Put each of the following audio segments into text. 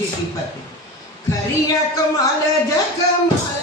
जी की पति। खरिया कमाल जग माल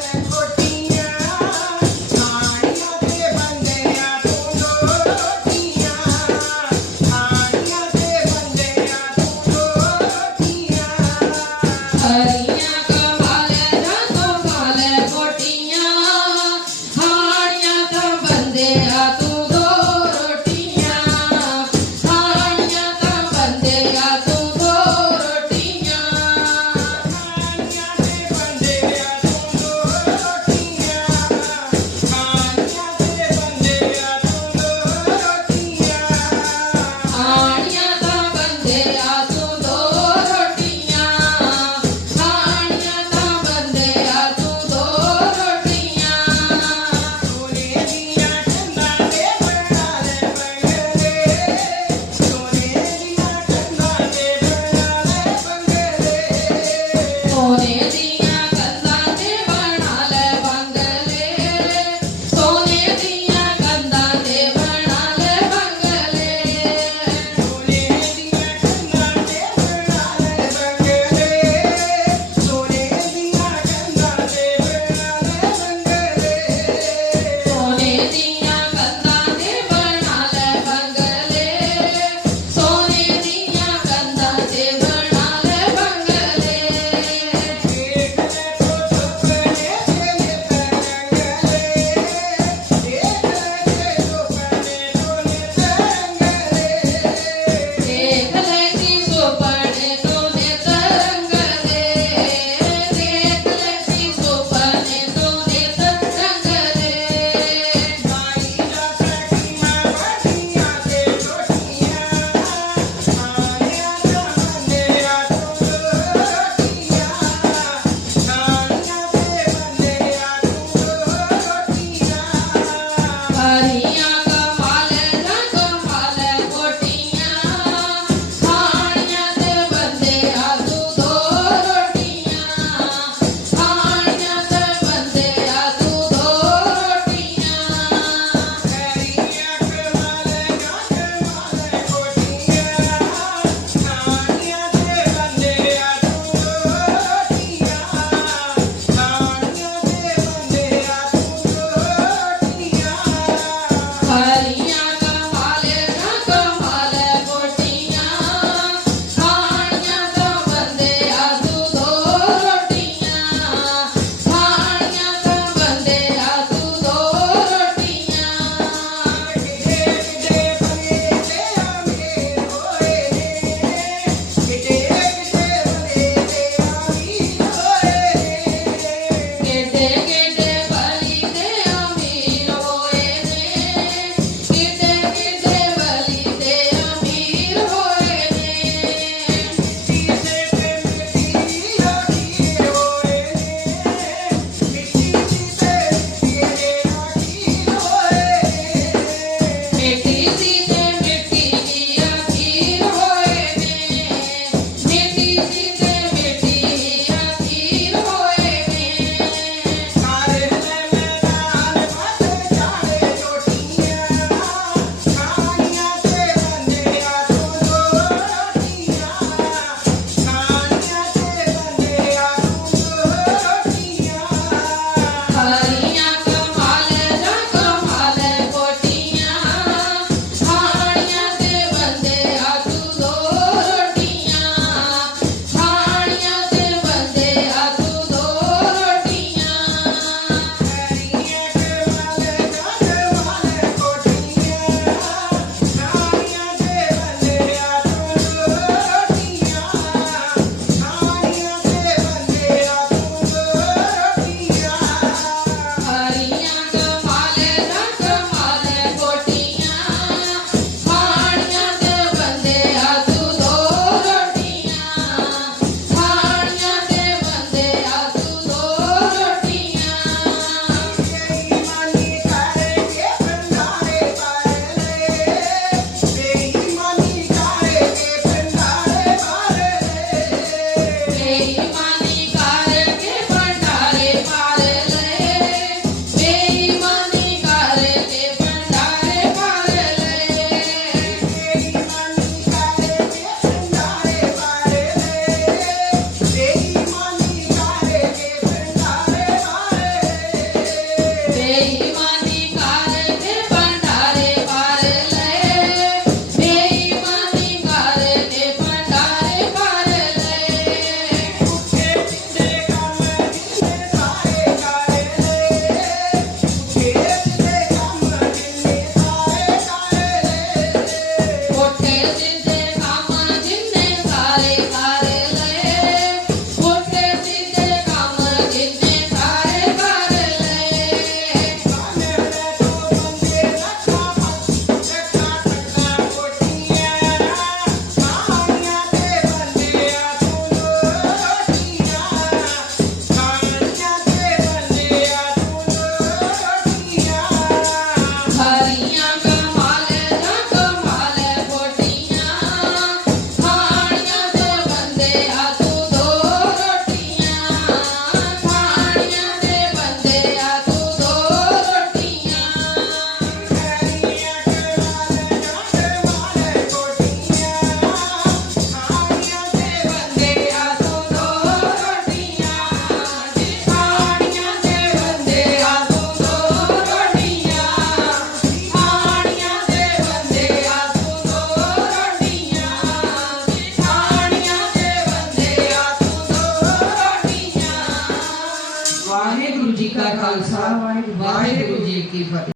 Morning.